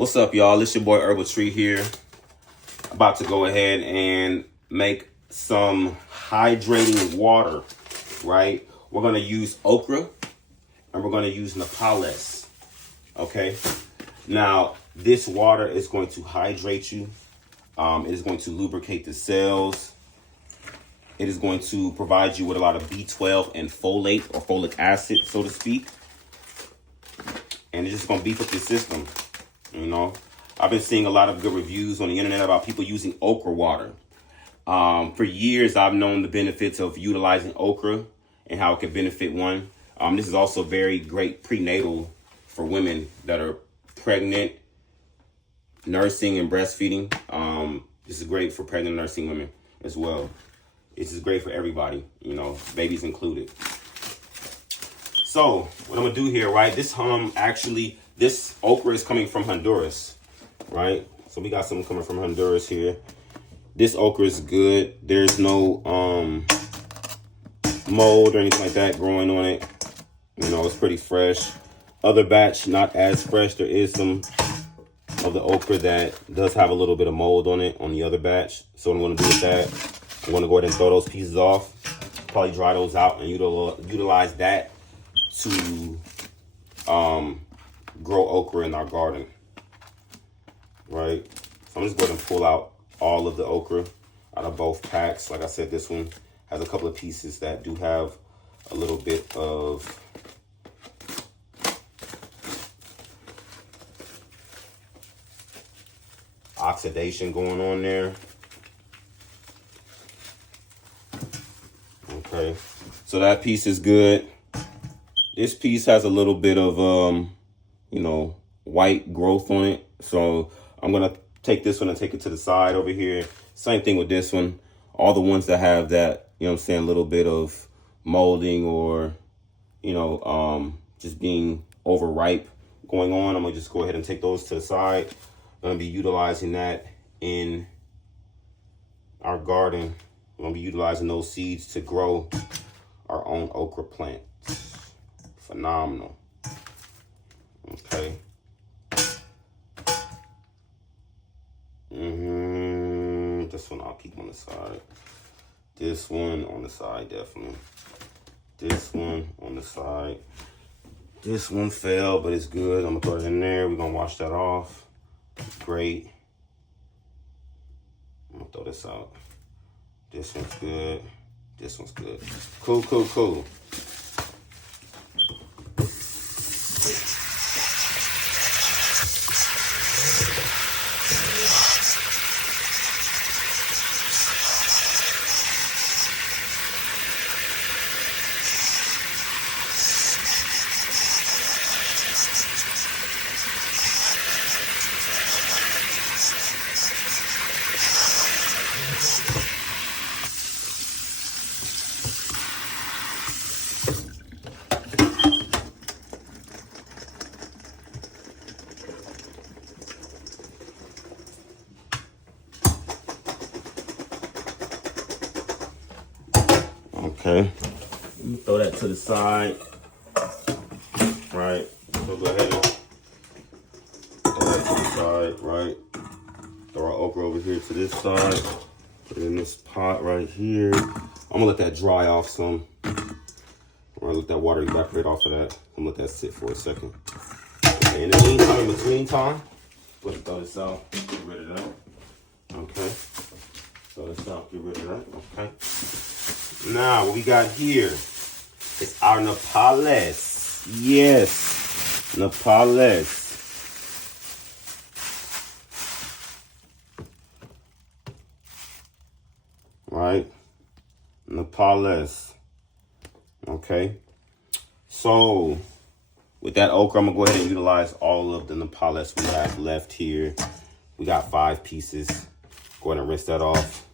What's up, y'all? It's your boy Herbal Tree here. About to go ahead and make some hydrating water, right? We're gonna use okra and we're gonna use Nopales, okay? Now, this water is going to hydrate you. It is going to lubricate the cells. It is going to provide you with a lot of B12 and folate or folic acid, so to speak. And it's just gonna beef up your system. You know, I've been seeing a lot of good reviews on the internet about people using okra water. For years, I've known the benefits of utilizing okra and how it can benefit one. This is also very great prenatal for women that are pregnant, nursing, and breastfeeding. This is great for pregnant nursing women as well. This is great for everybody, you know, babies included. So what I'm gonna do here, right? This okra is coming from Honduras, right? So we got some coming from Honduras here. This okra is good. There's no mold or anything like that growing on it. You know, it's pretty fresh. Other batch, not as fresh. There is some of the okra that does have a little bit of mold on it on the other batch. So what I'm gonna do with that, I'm gonna go ahead and throw those pieces off, probably dry those out and utilize that to grow okra in our garden, right? So I'm just going to pull out all of the okra out of both packs. Like I said, this one has a couple of pieces that do have a little bit of oxidation going on there. Okay, so that piece is good. This piece has a little bit of, you know, white growth on it. So I'm going to take this one and take it to the side over here. Same thing with this one. All the ones that have that, you know what I'm saying, a little bit of molding or, you know, just being overripe going on, I'm going to just go ahead and take those to the side. I'm going to be utilizing that in our garden. We're going to be utilizing those seeds to grow our own okra plant. Phenomenal. Okay. This one I'll keep on the side. This one on the side, definitely. This one on the side. This one fell, but it's good. I'm gonna throw it in there. We're gonna wash that off. Great. I'm gonna throw this out. This one's good. This one's good. Cool, cool, cool. Okay, throw that to the side, right? So go ahead and throw that to the side, right? Throw our okra over here to this side. Put it in this pot right here. I'm gonna let that dry off some. I'm gonna let that water evaporate off of that. I'm gonna let that sit for a second. Okay, in the meantime, in between time, go ahead and throw this out, get rid of that. Okay, throw this out, get rid of that, okay. Now, what we got here is our Nopales. Yes, Nopales. Right? Nopales. Okay. So, with that okra, I'm going to go ahead and utilize all of the Nopales we have left here. We got 5 pieces. Go ahead and rinse that off.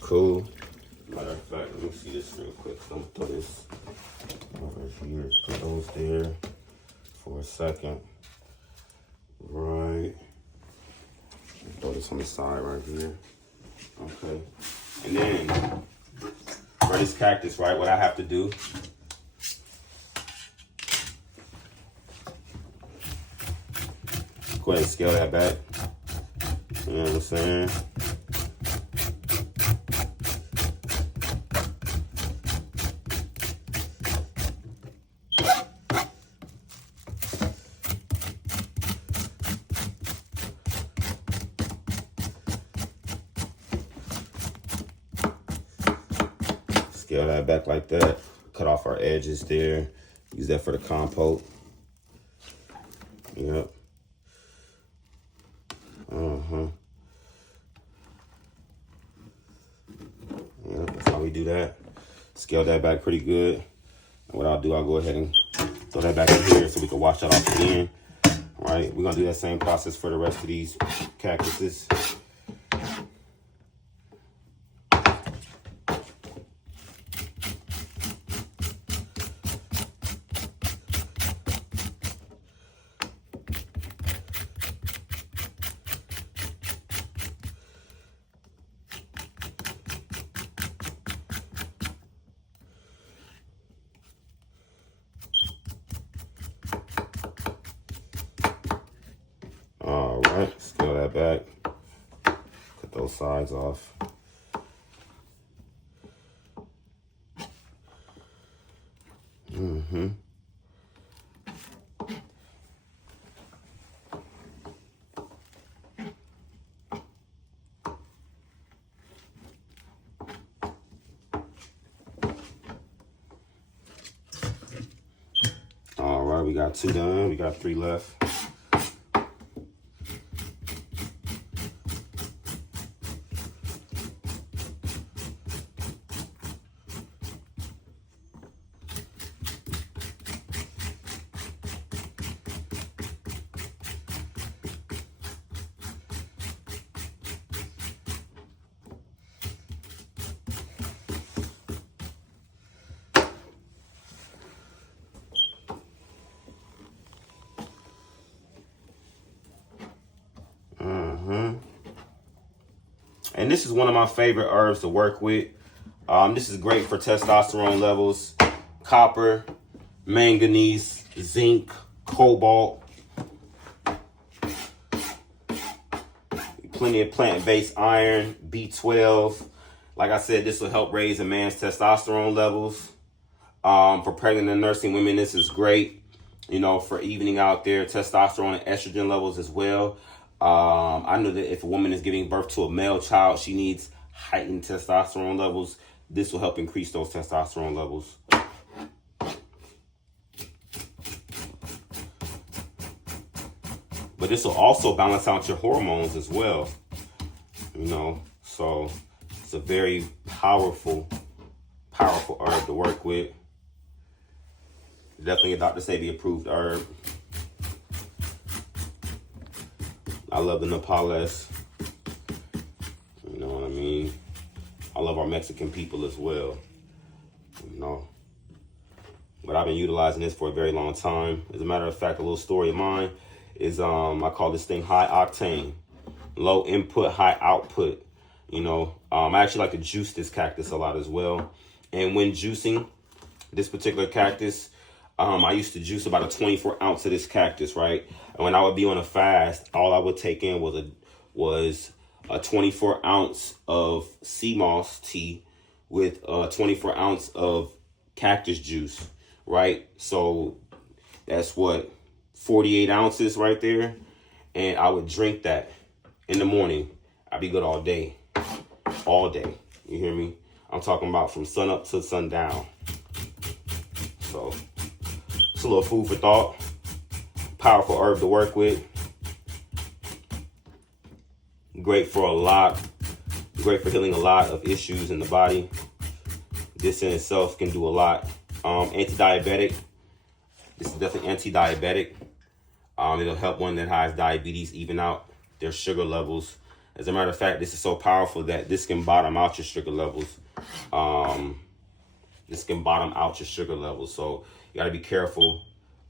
Cool. Matter of fact, let me see this real quick. I'm gonna throw this over here. Put those there for a second. Right. throw this on the side right here. Okay. And then for this cactus, right, what I have to do, go ahead and scale that back. You know what I'm saying? Scale that back like that. Cut off our edges there. Use that for the compote. Yep. Yeah, that's how we do that. Scale that back pretty good. And what I'll do, I'll go ahead and throw that back in here so we can wash that off again. All right, we're gonna do that same process for the rest of these cactuses. All right, scale that back. Cut those sides off. All right, we got 2 done. We got 3 left. And this is one of my favorite herbs to work with. This is great for testosterone levels, copper, manganese, zinc, cobalt. Plenty of plant-based iron, B12. Like I said, this will help raise a man's testosterone levels. For pregnant and nursing women, this is great, you know, for evening out their testosterone and estrogen levels as well. I know that if a woman is giving birth to a male child, she needs heightened testosterone levels. This will help increase those testosterone levels. But this will also balance out your hormones as well. You know, so it's a very powerful herb to work with. Definitely a Dr. Sebi approved herb. I love the Nopales. You know what I mean? I love our Mexican people as well. You know. But I've been utilizing this for a very long time. As a matter of fact, a little story of mine is I call this thing high octane. Low input, high output. You know, I actually like to juice this cactus a lot as well. And when juicing this particular cactus, I used to juice about a 24 ounce of this cactus, right? And when I would be on a fast, all I would take in was a 24 ounce of sea moss tea with a 24 ounce of cactus juice, right? So that's what, 48 ounces right there. And I would drink that in the morning. I'd be good all day. All day. You hear me? I'm talking about from sun up to sundown. So it's a little food for thought. Powerful herb to work with. Great for healing a lot of issues in the body. This in itself can do a lot. Anti-diabetic. This is definitely anti-diabetic. It'll help one that has diabetes even out their sugar levels. As a matter of fact, this is so powerful that this can bottom out your sugar levels. This can bottom out your sugar levels. So you got to be careful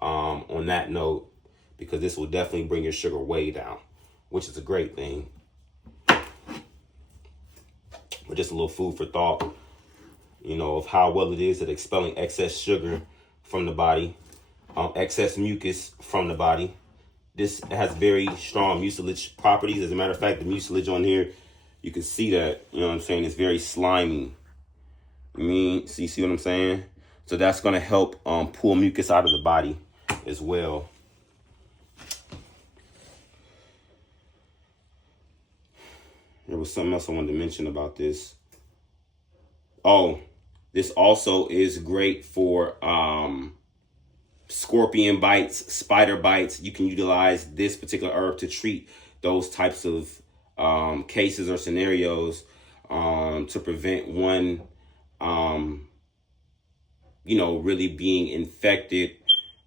on that note, because this will definitely bring your sugar way down, which is a great thing. But just a little food for thought, you know, of how well it is at expelling excess sugar from the body, excess mucus from the body. This has very strong mucilage properties. As a matter of fact, the mucilage on here, you can see that, you know what I'm saying, it's very slimy. See what I'm saying? So that's going to help pull mucus out of the body as well. There was something else I wanted to mention about this. Oh, this also is great for scorpion bites, spider bites. You can utilize this particular herb to treat those types of cases or scenarios, to prevent one, you know, really being infected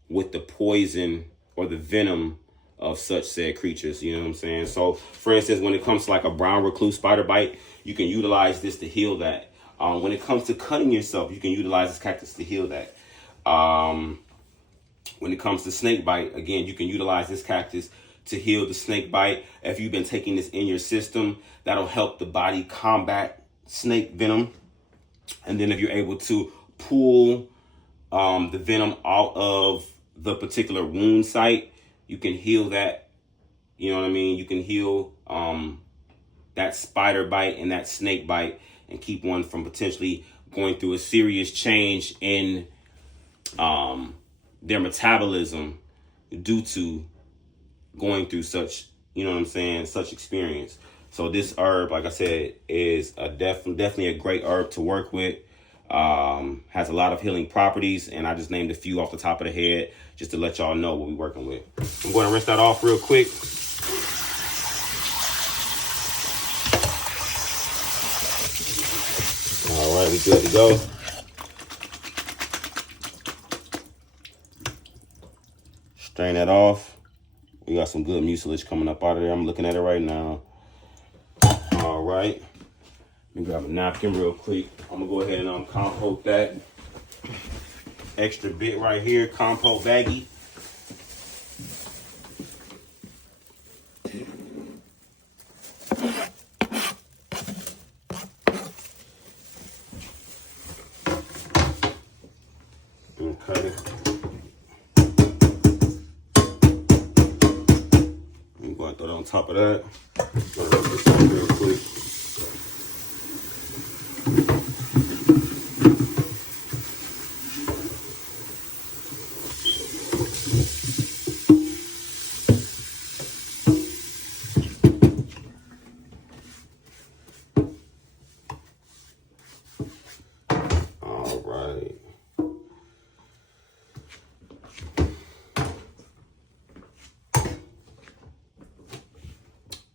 with the poison or the venom of such said creatures. You know what I'm saying? So, for instance, when it comes to like a brown recluse spider bite, you can utilize this to heal that. When it comes to cutting yourself, you can utilize this cactus to heal that. When it comes to snake bite, again, you can utilize this cactus to heal the snake bite. If you've been taking this in your system, that'll help the body combat snake venom. And then if you're able to pull the venom out of the particular wound site, you can heal that. You know what I mean? You can heal that spider bite and that snake bite and keep one from potentially going through a serious change in their metabolism due to going through such, you know what I'm saying, such experience. So this herb, like I said, is definitely a great herb to work with. Has a lot of healing properties, and I just named a few off the top of the head just to let y'all know what we're working with. I'm going to rinse that off real quick. All right, we good to go. Strain that off. We got some good mucilage coming up out of there. I'm looking at it right now. All right. Let me grab a napkin real quick. I'm gonna go ahead and compote that extra bit right here, compote baggie. Okay. I'm going to throw that on top of that. Gonna rub this on real quick. All right.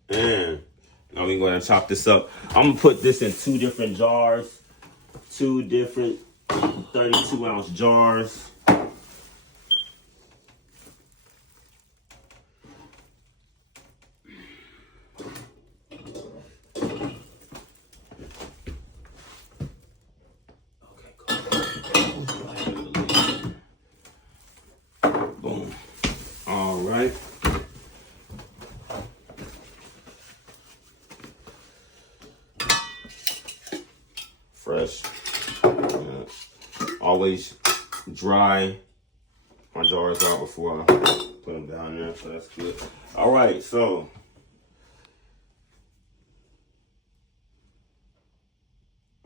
And now we're going to chop this up. I'm going to put this in 2 different jars. 2 different 32-ounce jars. Boom. All right. Fresh. Always dry my jars out before I put them down there, so that's good. All right, so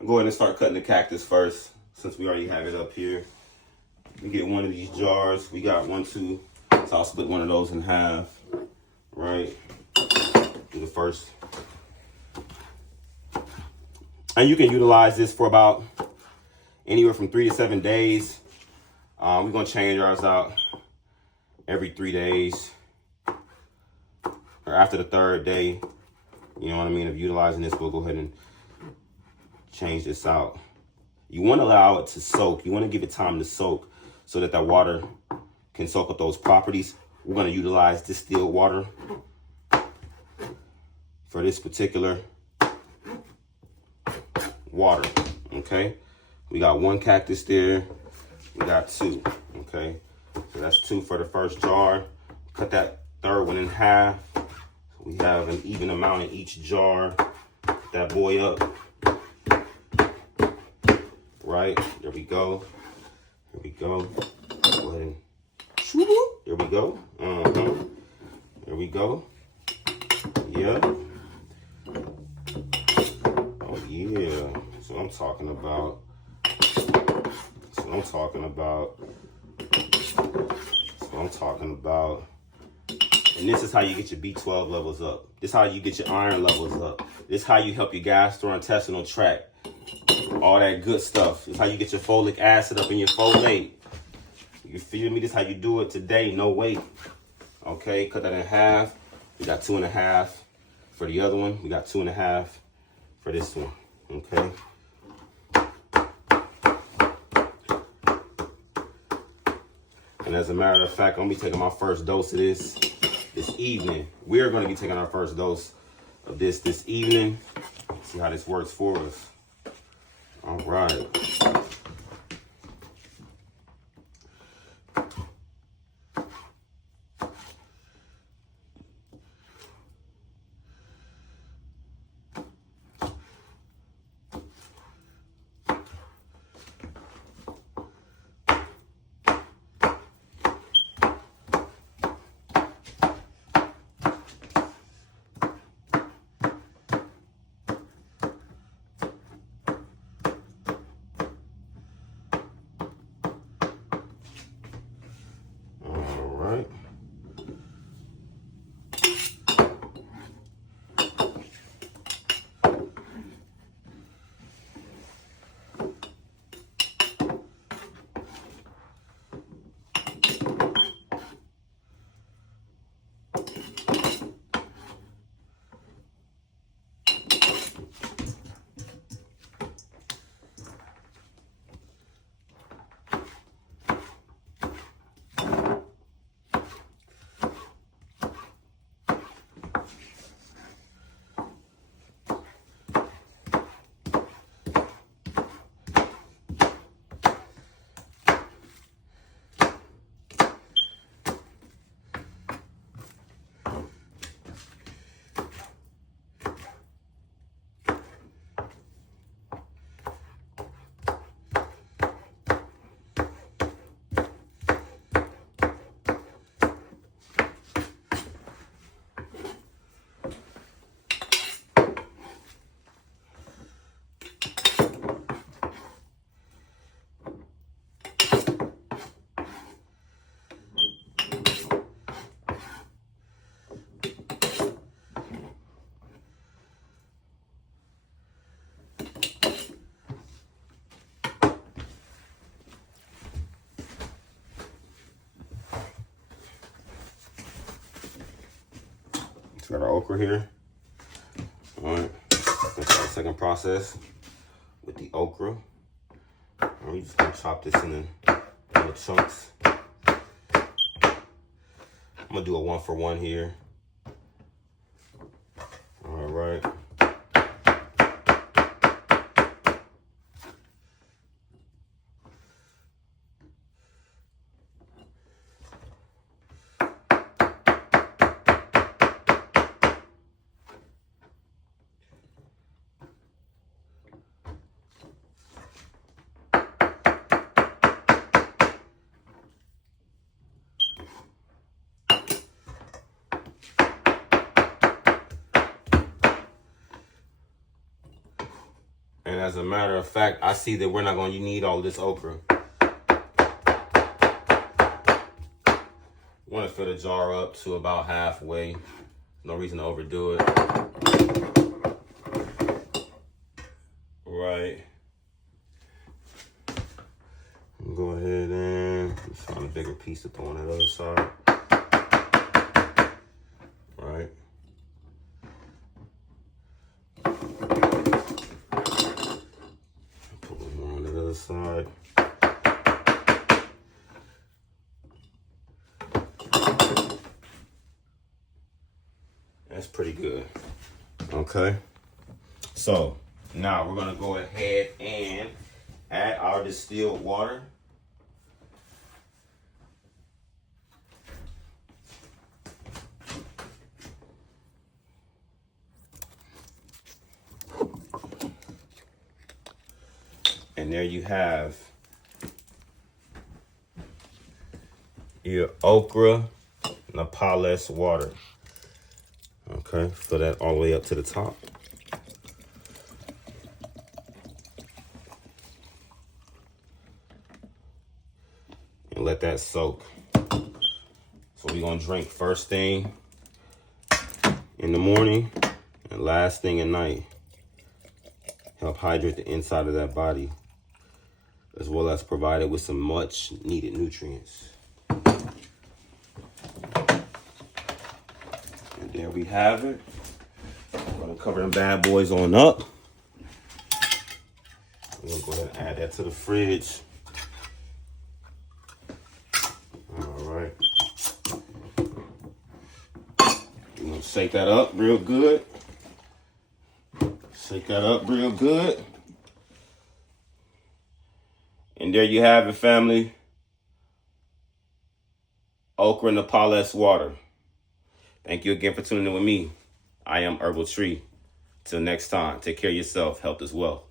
I'm going to start cutting the cactus first, since we already have it up here. We get one of these jars. We got 1, 2, so I'll split one of those in half. Right, do the first. And you can utilize this for about anywhere from 3 to 7 days. We're gonna change ours out every 3 days, or after the 3rd day. You know what I mean? Of utilizing this, we'll go ahead and change this out. You want to allow it to soak. You want to give it time to soak so that that water can soak up those properties. We're going to utilize distilled water for this particular water. Okay, we got 1 cactus there. We got 2. Okay, so that's 2 for the first jar. Cut that 3rd one in half. So we have an even amount in each jar. Put that boy up. right? There we go. Here we go. Go ahead and there we go. There we go. Yeah. Oh yeah. That's what I'm talking about. That's what I'm talking about. That's what I'm talking about. And this is how you get your B12 levels up. This is how you get your iron levels up. This is how you help your gastrointestinal tract. All that good stuff. This is how you get your folic acid up and your folate. You feel me? This is how you do it today. No wait. Okay, cut that in half. We got 2.5 for the other one. We got 2.5 for this one. Okay. And as a matter of fact, I'm gonna be taking my first dose of this evening. We're gonna be taking our first dose of this evening. See how this works for us. All right. Got our okra here. All right, let's start the second process with the okra. We just gonna chop this in little chunks. I'm gonna do a 1-for-1 here. All right. And as a matter of fact, I see that we're not going to need all this okra. We want to fill the jar up to about halfway. No reason to overdo it. Right. Go ahead and find a bigger piece to throw on that other side. Right. Put one more on the other side. That's pretty good. Okay. So now we're gonna go ahead and add our distilled water. And there you have your Okra Nopales water. Okay, fill that all the way up to the top. And let that soak. So we're gonna drink first thing in the morning and last thing at night. Help hydrate the inside of that body, as well as provide it with some much needed nutrients. And there we have it. I'm gonna cover them bad boys on up. I'm gonna go ahead and add that to the fridge. All right. I'm gonna shake that up real good. Shake that up real good. And there you have it, family. Okra Nopales water. Thank you again for tuning in with me. I am Herbal Tree. Till next time, take care of yourself. Health is wealth.